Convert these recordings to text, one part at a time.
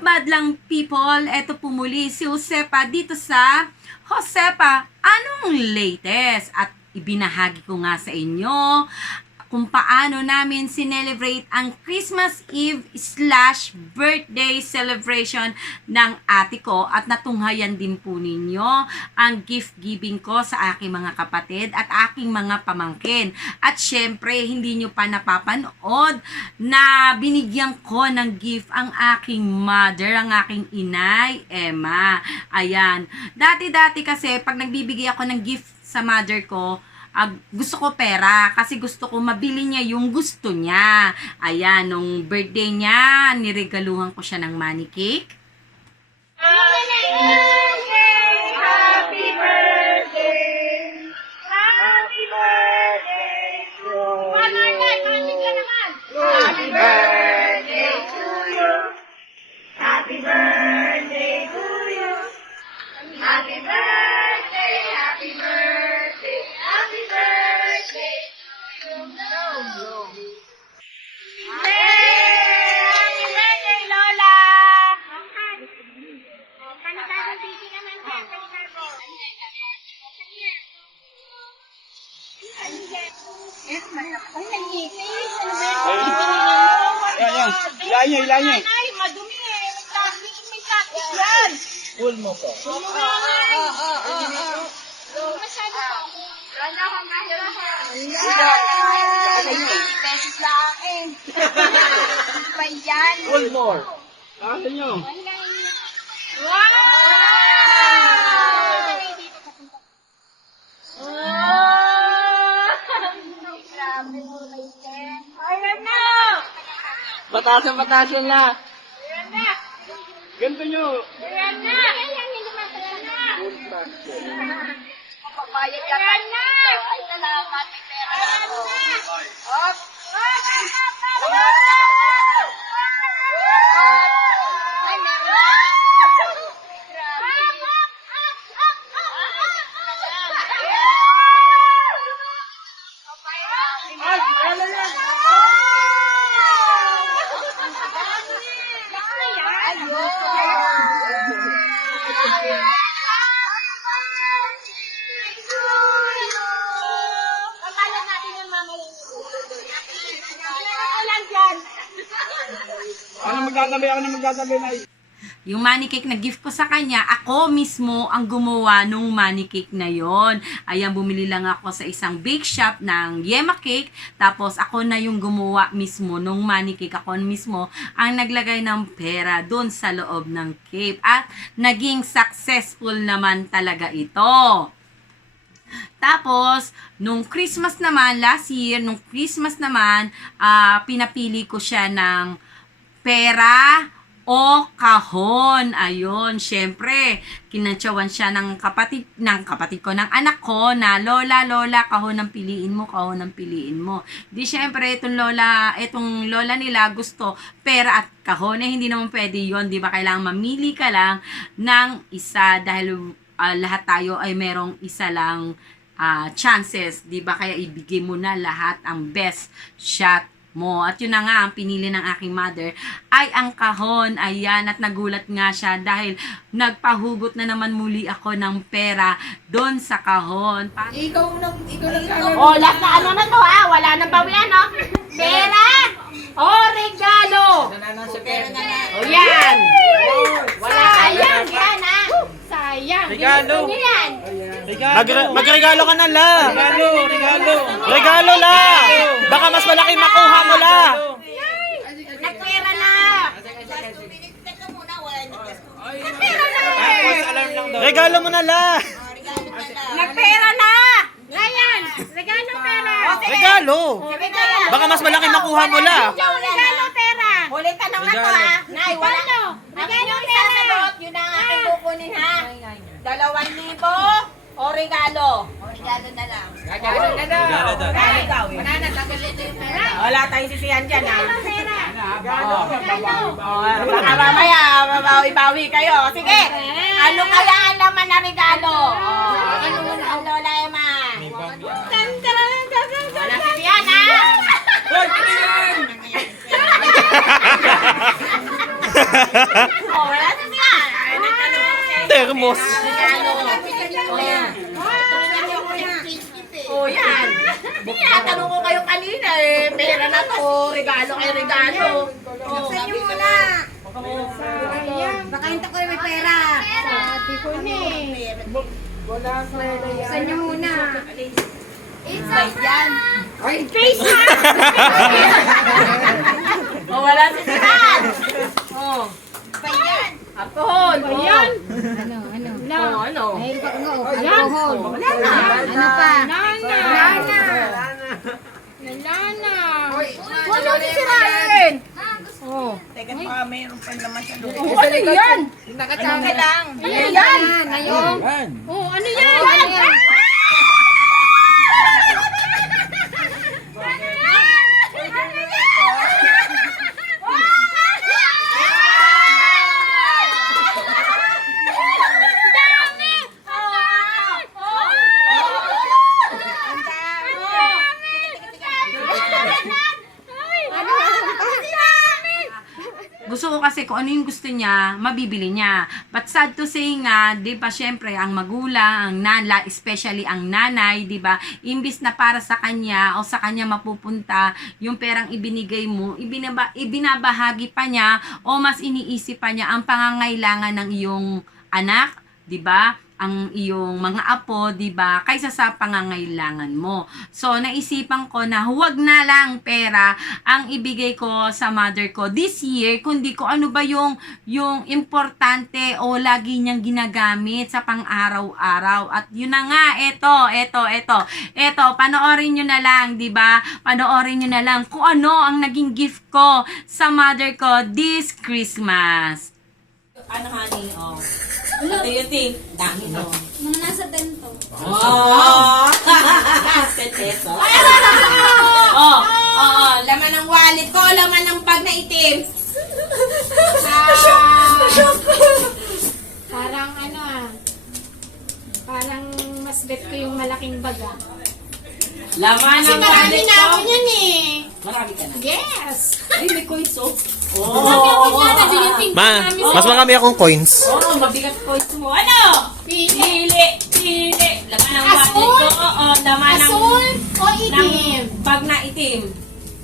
up, madlang people? Eto po muli si Josepa dito sa Josepa, anong latest? At ibinahagi ko nga sa inyo kung paano namin sinelebrate ang Christmas Eve / birthday celebration ng ate ko at natunghayan din po ninyo ang gift giving ko sa aking mga kapatid at aking mga pamangkin. At syempre, hindi nyo pa napapanood na binigyan ko ng gift ang aking mother, ang aking inay, Emma. Ayan. Dati-dati kasi pag nagbibigay ako ng gift sa mother ko, gusto ko pera kasi gusto ko mabili niya yung gusto niya. Ayan, nung birthday niya, niregaluhan ko siya ng money cake. Happy birthday! Happy birthday! Happy birthday to you! Happy birthday to you! Happy birthday to you! Happy birthday! Happy birthday! Happy birthday to you! Happy birthday, Lola! Ilahin niyo. Ay, madumi eh. May takis yan. Full mo po. Masyado pa. Wala kang mahirap. 80 pesos lang eh. Pa yan. Full more. Asan nyo? Wow! Grabe mo, Maite. Ayan na! Batasan na. Ayan na! Ganito nyo. Ayan na! Ayan na! Papayag ka pa na! Ay, salamat. May pera na ako. Hop! Ay, meron na! Ako na magtatabi na. Yung money cake na gift ko sa kanya, ako mismo ang gumawa nung money cake na yon. Ayan, bumili lang ako sa isang bake shop ng Yema Cake. Tapos ako na yung gumawa mismo nung money cake. Ako mismo ang naglagay ng pera doon sa loob ng cake. At naging successful naman talaga ito. Tapos, nung Christmas naman, last year, nung Christmas naman, pinapili ko siya ng pera o kahon. Ayun, syempre, kinantsawan siya ng kapatid ko, ng anak ko, na lola, kahon ang piliin mo, kahon ang piliin mo. Di syempre, itong lola nila gusto pera at kahon. Hindi naman pwede yon, di ba? Kailangan mamili ka lang ng isa dahil lahat tayo ay merong isa lang chances, di ba? Kaya ibigay mo na lahat ang best shot mo. At yun na nga, ang pinili ng aking mother ay ang kahon. Ayan, at nagulat nga siya dahil nagpahugot na naman muli ako ng pera doon sa kahon. Ikaw lang Oh, last na ano na to ha? Wala nang bawian, no? Pera o regalo? O yan. Wala sayang yan, ha? Sayang. Regalo. Gusto niyo yan? Magregalo ka na la. Regalo la. Baka mas malaki makuha mo la. Nagpera na. Regalo mo na la. Nagpera na. Ngayon, regalo pera. Regalo. Baka mas malaki makuha mo la. Regalo pera. Huling tanong na to ha. Nay, wala. Regalo pera. Sasagot, yun ang aking kukunin ha. 2,000 o regalo? O regalo na lang. Regalo na daw. Regalo daw. Nay, manana, tagalin ito yung pera. Wala tayong sisihan dyan ha. Regalo. Baka mamaya, mabawi-bawi kayo. Sige, ano kaya ang laman na regalo? Ano mo na ang Lola Emma? Wala sisihan ha? termos. Oh, yan. Tinatanong ko kayo kanina eh. Pera na to. Regalo kay regalo. Oh, Saan niyo muna? Baka hinta ko may pera. Sabi ko ni. Saan niyo muna? oh wala si Sihan. Oh. Alcohol. Ayan. Ano? Oh, ano? Ay, ikaw nga. Alcohol. Ano pa? Wala si Sirain. Teka pa, mayroon pa naman siya doon. Oh, ano yan? Nakatake lang. Ano yan? Ngayon. Oh, ano yan? Gusto ko kasi kung ano yung gusto niya, mabibili niya. But sad to say nga, di ba, syempre, ang magulang, ang nana, especially ang nanay, di ba, imbis na para sa kanya o sa kanya mapupunta yung perang ibinigay mo, ibinabahagi pa niya o mas iniisip pa niya ang pangangailangan ng iyong anak, di ba, ang iyong mga apo, 'di ba, kaysa sa pangangailangan mo. So naisipan ko na huwag na lang pera ang ibigay ko sa mother ko this year, kundi ko ano ba yung importante o lagi niyang ginagamit sa pang-araw-araw. At yun na nga, eto, panoorin niyo na lang, 'di ba? Panoorin niyo na lang kung ano ang naging gift ko sa mother ko this Christmas. Ano, honey? Oh. What do you think? Dami, no? Mga nasa 10 to. Oh! 10 pesos. Laman ng wallet ko, laman ng bag na itim. Parang parang mas bet ko yung malaking baga. Laman ng wallet ko. yan eh. Marami ka na. Yes. Ay, may coins, oh. Ma, mas marami akong coins. Oh, mabigat coins mo. Ano? Pili. Laman ng wallet ko. Oo, laman ng... o ng bag na itim.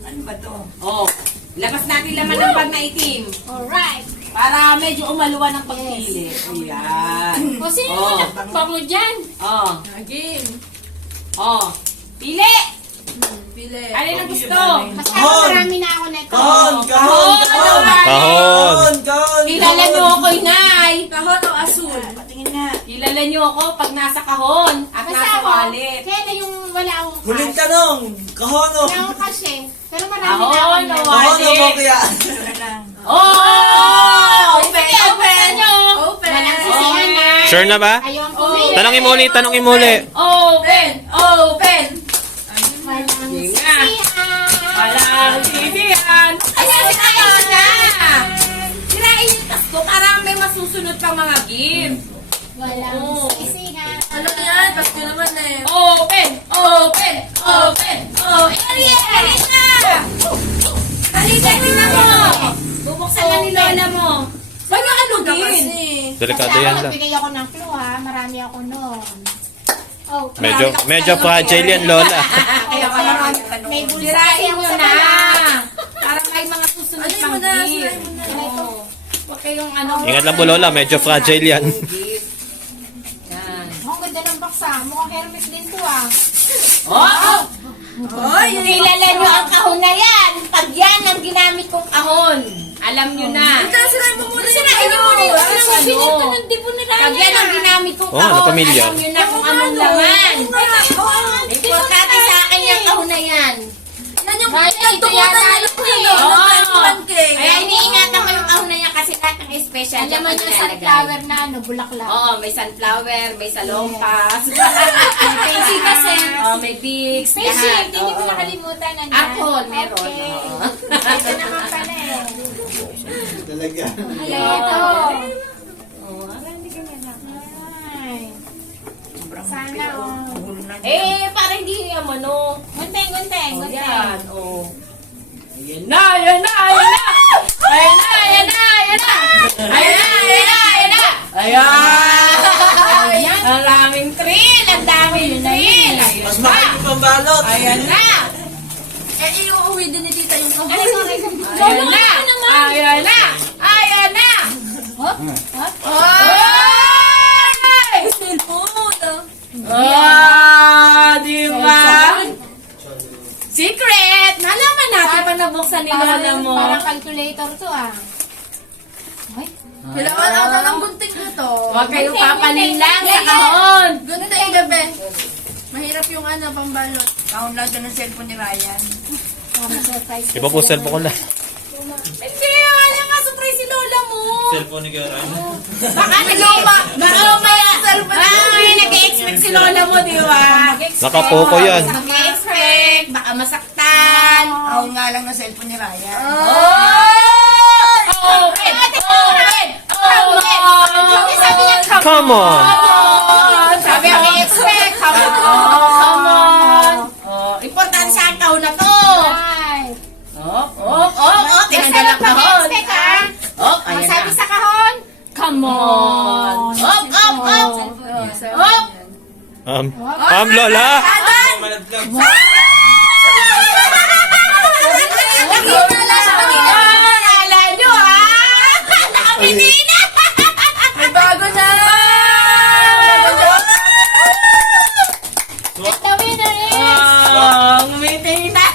Ano ba to? Oh, labas natin laman ng bag na itim. Alright. Para medyo umaluwa ng pagpili. Ayan. O sino Oh. yung nakapang mo dyan? Oh, Again. oh. Pili! Pili. Alin ang gusto? Basta marami na ako nito. Kahon! Kahon. Kilala niyo ako, Inay. Kahon o asul? Patingin nga. Kilala niyo ako pag nasa kahon at Basta nasa ako, wallet. kaya yung wala akong cash. Huling tanong, kahono. Wala akong cash eh. Pero marami na ako Kahon o nito. Kahono mo wallet? kaya. Oh! Open, Sige, open. niyo. Open. Walang sisihan na. Sure na ba? Ayun po. Tanongin mo ulit, tanongin mo ulit. Open! Open! Walang Sige nga. sisihan. Walang sisihan. Ayan, sirain na! Sirain yung tas ko para may masusunod pang mga gift. Walang Oo. sisihan. Ano yan? Pasko naman eh. Open! Ayan na! Halika, tingnan mo! Bubuksan na ni Lola mo. Ba't yung alugin? Delikado Kasi yan ako, lang. nagbigay ako ng clue ha. Marami ako noon. Oh, Medyo fragile yan, Lola. Kaya ka marami tanong. May bulsa Sirain kasi ako mo sa na! baba. Para may mga susunod Ano pang mo na? gift. Sirain mo na. Oo. Huwag kayong ano. Ingat lang po, Lola. Medyo fragile yan. Gift. Yan. Ang ganda ng baksa. Mukhang Hermes din to ah. Oh! Oy, Kilala nyo ang kahon na yan. Pag yan ang ginamit kong kahon. Alam nyo na. sirain mo muna. Sirain nyo muna yung Souvenir ano. ko ng tipo na Pag yan ang ginamit kong Oo, kahon, napamilya. alam nyo na kung anong laman. Importante sa akin yung kahon na yan. Yan yung Right, nagtukutan ito na yata yung yun. ano. Oo. Pancake. Kaya iniingatan ko yung kahon na yan kasi lahat ng special. Alam mo dyan yung nilalagay. sunflower na bulaklak. Oo, may sunflower, may salongkas. Fancy kasi. Oh, may bigs. Face shield, hindi ko Oo. nakalimutan na Apple, meron. Okay. Oo. Ito naman pala eh. Talaga. Ito. Oo. Ay. Sana oh. Eh, para hindi yung ano. Gunteng. Oh, yan. Oh. Ayan na! Ayan na! Ayan na! Ayan na! Ayan na! Ayan na! Ayan na! Ayan na! Ayan! Ay! Cellphone. Di ba? Secret! Nalaman natin pa nabuksan ni Lola mo. Parang calculator to ah. Ay, Kailangan ata ng gunting na to. Huwag kayo papalinlang sa kahon. Gunting gabi. Mahirap yung pambalot. Kahon lang dyan ng cellphone ni Ryan. surprise. Iba po cellphone ko na. Hindi, wala nga surprise si Lola mo. Cellphone ni Garay. Baka mamaya, may nag-expect si Lola mo, di ba? Nakapoko yan. Nag-expect, baka masaktan. Kahon nga lang ng cellphone ni Ryan. Open! Open! Open! Sabi niya, Come on! sabi niya, may expect. Come on! Importante sa ang taon na to. Ay. Tinanggal ang kahon. Expect ah. Ayan Sabi na. sa kahon. Come on! Lola! Naalala nyo, ha? Nakapili na! May bago na! And the winner is... Ngumiti na!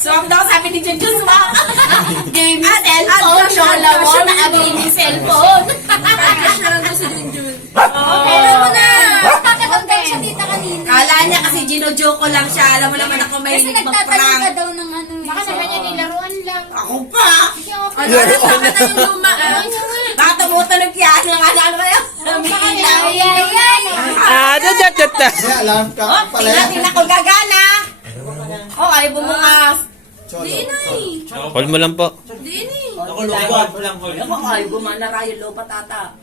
Swap daw, sabi ni Junjun, swap! Game yung cellphone, Lola mo, nakabili yung cellphone. Cash na lang to si Junjun. Alam mo na! Nakakagdag siya tita kanina. Kala niya kasi ginojoko lang siya. Alam mo naman ako may Kasi nagtatanong ka mag-prank. daw ng ano. Baka naman yan nilaruan lang. Ako pa! Sige, okay. Ano na yung luma? Baka tumutunog yan. Ano ba yun? Baka nilaruan. Kaya alam ka pala yan. Tingnan ko gagana. Ay, bumukas. Di na eh. Hold mo lang po. Di na eh. Ako lang, hold. Ay, gumana rayo lo patata.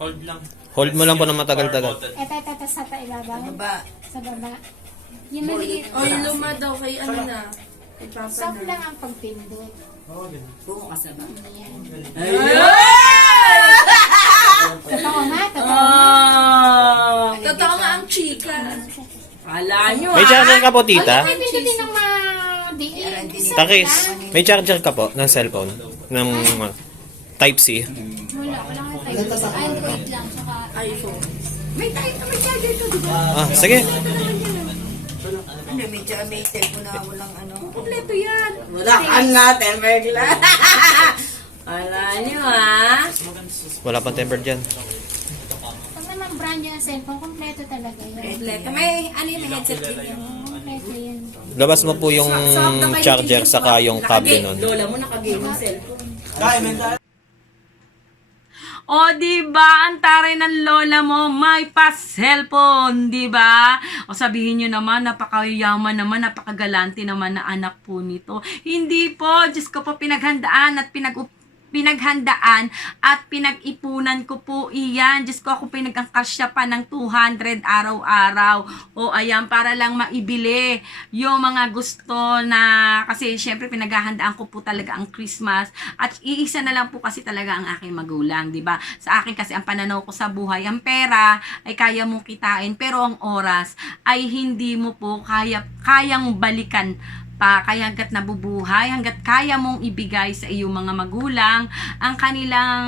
Hold lang. Hold mo lang po ng matagal-tagal. Ito, sa ibabaw. Ba? Sa baba. Yung maliit. O yung luma daw kay ano na. Kay Papa Soft na. lang ang pagpindot. Bumukas na ba? Ayan. Ay! Totoo nga, totoo. Totoo nga ang chika. Kala nyo, May charger ka po, tita? May pindutin ng diin. Takis, may charger ka po ng cellphone? Ng Type-C? Wala nga tayo. Android lang. Saka iPhone. May charger ka, diba? Sige. Ano, may cellphone na walang ano. Kompleto yan. Wala kang nga, tempered lang. Kala nyo, ha? Wala pang temper dyan. pag naman brand yan ang cellphone, kompleto talaga yan. Kompleto. May, ano yung headset din yan? Kompleto yan. Labas mo po yung charger saka yung cable nun. Lola mo nakagame ng cellphone. O, diba? Ang taray ng lola mo, may pa-cellphone, diba? O, sabihin nyo naman, napakayaman naman, napakagalante naman na anak po nito. Hindi po, Diyos ko po, pinaghandaan at pinaghandaan at pinag-ipunan ko po iyan. Diyos ko, ako pinag-angkasya pa ng 200 araw-araw. O ayan, para lang maibili yung mga gusto na, kasi syempre pinaghahandaan ko po talaga ang Christmas. At iisa na lang po kasi talaga ang aking magulang, di ba? Sa akin kasi ang pananaw ko sa buhay, ang pera ay kaya mong kitain, pero ang oras ay hindi mo po kayang balikan pa, kaya hanggat nabubuhay, hanggat kaya mong ibigay sa iyong mga magulang ang kanilang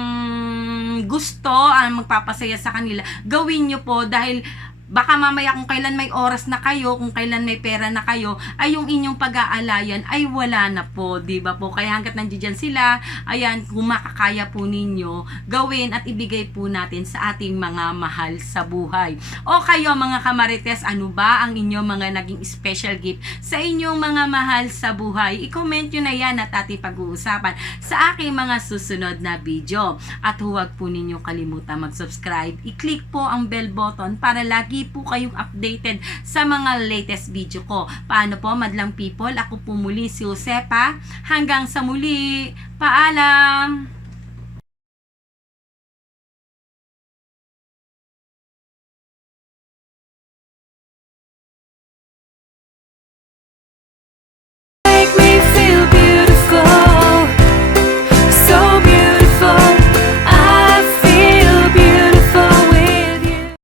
gusto, ang magpapasaya sa kanila, gawin nyo po dahil baka mamaya kung kailan may oras na kayo, kung kailan may pera na kayo, ay yung inyong pag-aalayan ay wala na po, di ba po? Kaya hanggat nandiyan sila, ayan, kung makakaya po ninyo, gawin at ibigay po natin sa ating mga mahal sa buhay. O kayo mga kamarites, ano ba ang inyong mga naging special gift sa inyong mga mahal sa buhay? I-comment nyo na yan at ating pag-uusapan sa aking mga susunod na video. At huwag po ninyong kalimutan mag-subscribe. I-click po ang bell button para lagi po kayong updated sa mga latest video ko. Paano po, madlang people? Ako po muli si Josepa. Hanggang sa muli. Paalam!